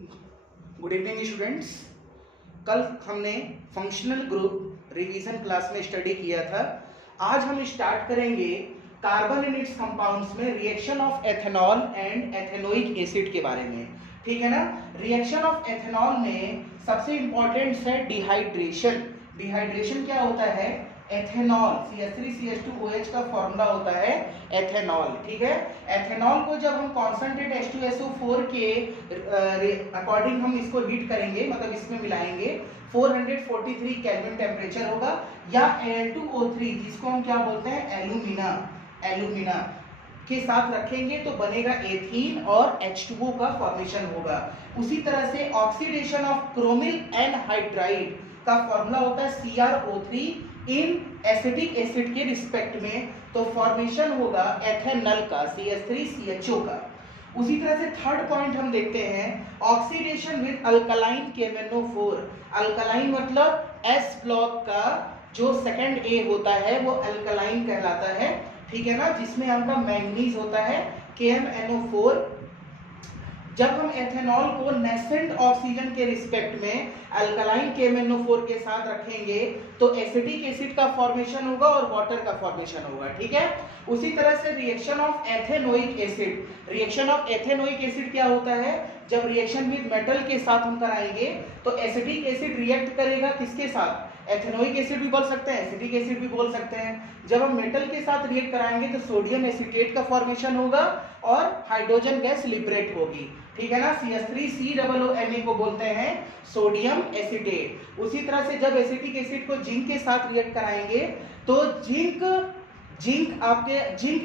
Good evening students. कल हमने functional group revision class में स्टडी किया था। आज हम स्टार्ट करेंगे कार्बन इन इट्स कंपाउंड्स में reaction of ethanol and ethanoic acid के बारे में। ठीक है ना। रिएक्शन ऑफ एथेनॉल में सबसे इंपॉर्टेंट है डिहाइड्रेशन। डिहाइड्रेशन क्या होता है? एथेनॉल CH3CH2OH का फॉर्मूला होता है एथेनॉल। ठीक है। एथेनॉल को जब हम कॉन्सेंट्रेट H2SO4 के अकॉर्डिंग हम इसको हीट करेंगे, मतलब इसमें मिलाएंगे, 443 केल्विन टेम्परेचर होगा, या Al2O3 जिसको हम क्या बोलते हैं एल्यूमिना के साथ रखेंगे तो बनेगा एथीन और H2O का फॉर्मेशन होगा। उसी तरह से ऑक्सीडेशन ऑफ क्रोमिल एनहाइड्राइड का फॉर्मूला होता है CrO3 इन एसिटिक एसिड के रिस्पेक्ट में, तो फॉर्मेशन होगा एथेनॉल का CH3CHO का। उसी तरह से थर्ड पॉइंट हम देखते हैं oxidation with alkaline KMnO4। Alkaline मतलब S ब्लॉक का जो सेकंड A होता है वो अल्कलाइन कहलाता है। ठीक है ना, जिसमें आपका मैंगनीज होता है KMnO4। जब हम एथेनॉल को नेसेंट ऑक्सीजन के रिस्पेक्ट में अल्कलाइन KMnO4 के साथ रखेंगे तो एसिटिक एसिड का फॉर्मेशन होगा और वाटर का फॉर्मेशन होगा। ठीक है। उसी तरह से reaction of ethanoic acid. Reaction of ethanoic acid क्या होता है? जब रिएक्शन विद मेटल के साथ हम कराएंगे तो एसिटिक एसिड रिएक्ट करेगा किसके साथ? एथेनोइक एसिड भी बोल सकते हैं, एसिटिक एसिड भी बोल सकते हैं। जब हम मेटल के साथ रिएक्ट कराएंगे तो सोडियम एसीटेट का फॉर्मेशन होगा और हाइड्रोजन गैस लिबरेट होगी। ठीक है ना। CH3COONA को बोलते हैं सोडियम एसीटेट। उसी तरह से जब एसिटिक एसिड को जिंक के साथ रिएक्ट कराएंगे तो जिंक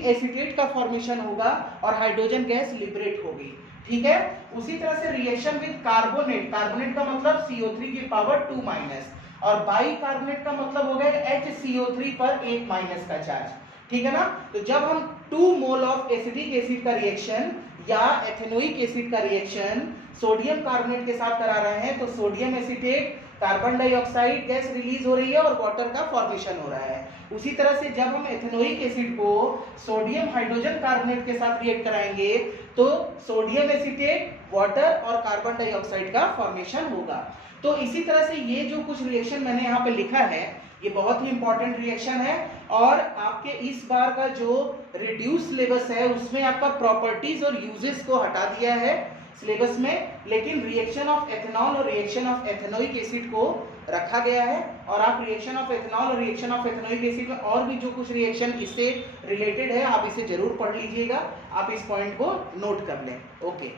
एसीटेट का फॉर्मेशन होगा और हाइड्रोजन गैस लिबरेट होगी। ठीक है। उसी तरह से रिएक्शन विद कार्बोनेट। कार्बोनेट का मतलब CO3 की पावर 2- और बाइकार्बोनेट का मतलब हो गया HCO3 पर 1- का चार्ज। ठीक है ना। तो जब हम 2 मोल ऑफ एसिटिक एसिड का रिएक्शन या एथेनोइक एसिड का रिएक्शन सोडियम कार्बोनेट के साथ करा रहे हैं तो sodium acetate, carbon dioxide gas release हो रही है और वाटर का फॉर्मेशन हो रहा है। उसी तरह से जब हम एथेनोइक एसिड को सोडियम हाइड्रोजन कार्बोनेट के साथ रिएक्ट कराएंगे तो सोडियम एसीटेट, वाटर और कार्बन डाइऑक्साइड का फॉर्मेशन होगा। तो इसी तरह से ये जो कुछ रिएक्शन मैंने यहाँ पे लिखा है ये बहुत ही इंपॉर्टेंट रिएक्शन है और आपके इस बार का जो रिड्यूस सिलेबस है उसमें आपका प्रॉपर्टीज और यूजेस को हटा दिया है सिलेबस में, लेकिन रिएक्शन ऑफ एथेनॉल और रिएक्शन ऑफ एथेनोइक एसिड को रखा गया है। और आप रिएक्शन ऑफ एथेनॉल और रिएक्शन ऑफ एथेनोइक एसिड में और भी जो कुछ रिएक्शन इससे रिलेटेड है आप इसे जरूर पढ़ लीजिएगा। आप इस पॉइंट को नोट कर लें। ओके।